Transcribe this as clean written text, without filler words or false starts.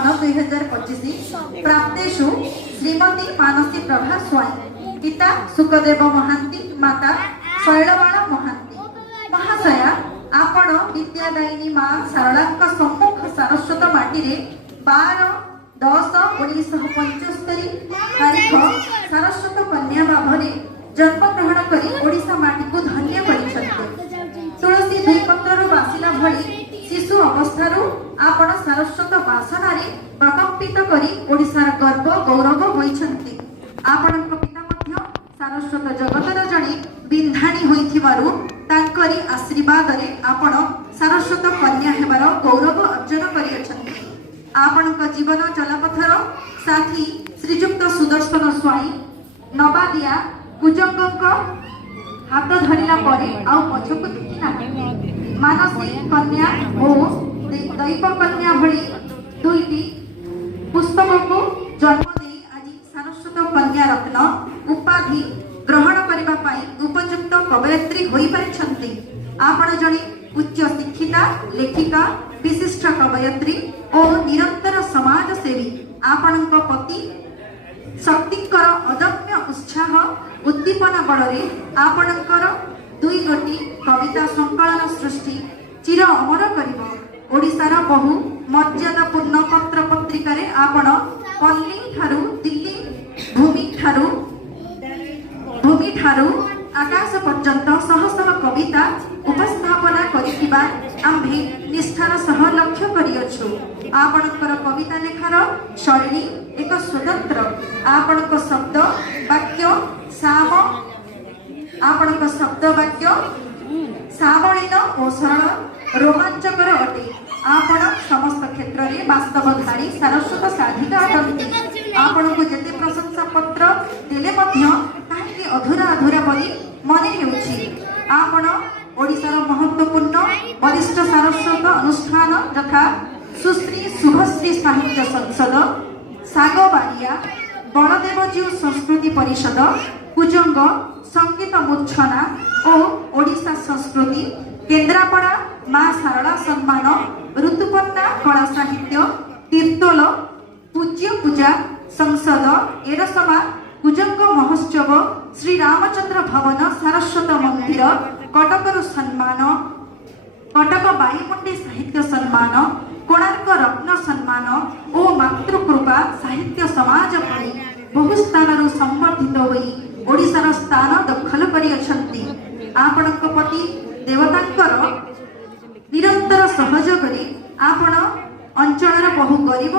2025 प्राप्तेषु श्रीमती मानसी प्रभा स्वाई, पिता सुखदेव महांती, माता शैलबाला महांती। महाशया, आपण विद्यादायिनी मां शारदांक सम्मुख सारस्वत माटी 12-10-1975 तारीख सारस्वत कन्या भावने जन्म ग्रहण करी ओडिशा माटी को धन्य करिसंते। तुलसी दुई पत्रु बासिला भली शिशु अवस्थारू आपण सारस्वत वासनारे प्रकम्पित करी ओडिशार गर्व गौरव होइछन्ति। आपणक पिता मध्य सारस्वत जगतर जणे बिंधाणी होइथिबारु तांकरी आशीर्वाद रे आपण सारस्वत कन्या हेबार गौरव अर्जन करियछन्ति। आपणक जीवन चलपथर साथी श्रीजुक्त सुदर्शन स्वाई नबादिया कुजंगक हाथ धरिला परे आउ पछकु देखि नाही। मानसी कन्या ओ दैव कन्या भली दुईटी पुस्तक को जन्म दे आज सारस्वत कन्या रत्न उपाधि ग्रहण करबा पाई उपयुक्त कवयित्री होई परिछन्ति। आपण जणे उच्च शिक्षिता लेखिका विशिष्ट कवयित्री और निरंतर समाज सेवी। आपणक पति शक्तिकर अदम्य उत्साह उद्दीपना बଳରେ आपणकर दुई गोटी कविता संकलन सृष्टि चिर अमर करिब। ओडिशार बहु मर्यादापूर्ण पत्र पत्रिका आपण पल्ली ठारू दिल्ली भूमि ठारू आकाश पर्यंत शह शह कविता उपस्थापना करिथिबा आम्भे निष्ठार सह लक्ष्य करियछु। आपणकर कविता लेखार शैली एक स्वतंत्र। आपणक शब्द वाक्य साम आपणक शब्द वाक्य सावलीन और सरल रोमांचकर अटे। आपण समस्त क्षेत्र में वास्तवधारी सारस्वत साधिका अटंती। आपण को जेते प्रशंसा पत्र देले मध्य ताहि अधूरा अधूरा बली मने हेउछि। आपण ओडिशार महत्वपूर्ण वरिष्ठ सारस्वत अनुष्ठान यथा सुश्री शुभश्री साहित्य संसद, सागबारिया, बलदेवजीव संस्कृति परिषद, कुजंग संगीत मूर्छना और ओडिशा संस्कृति, केन्द्रापड़ा मां शारदा सम्मान, ऋतुपन्ना कला साहित्य, तीर्तोल पूज्य पूजा संसद, एरसमा कुजंग महोत्सव, श्री रामचंद्र भवन सारस्वत मंदिर, कटकरु सम्मान, कटक बाईमुंडी साहित्य सम्मान, कोणार्क रत्न सम्मान और मातृकृपा साहित्य समाज भली बहु स्थान संवर्धित होई ओडिशार स्थान दखल करियछन्ति। आपणक पति देवतांकर निरंतर सहयोग रे आपण अंचलर बहु गरीब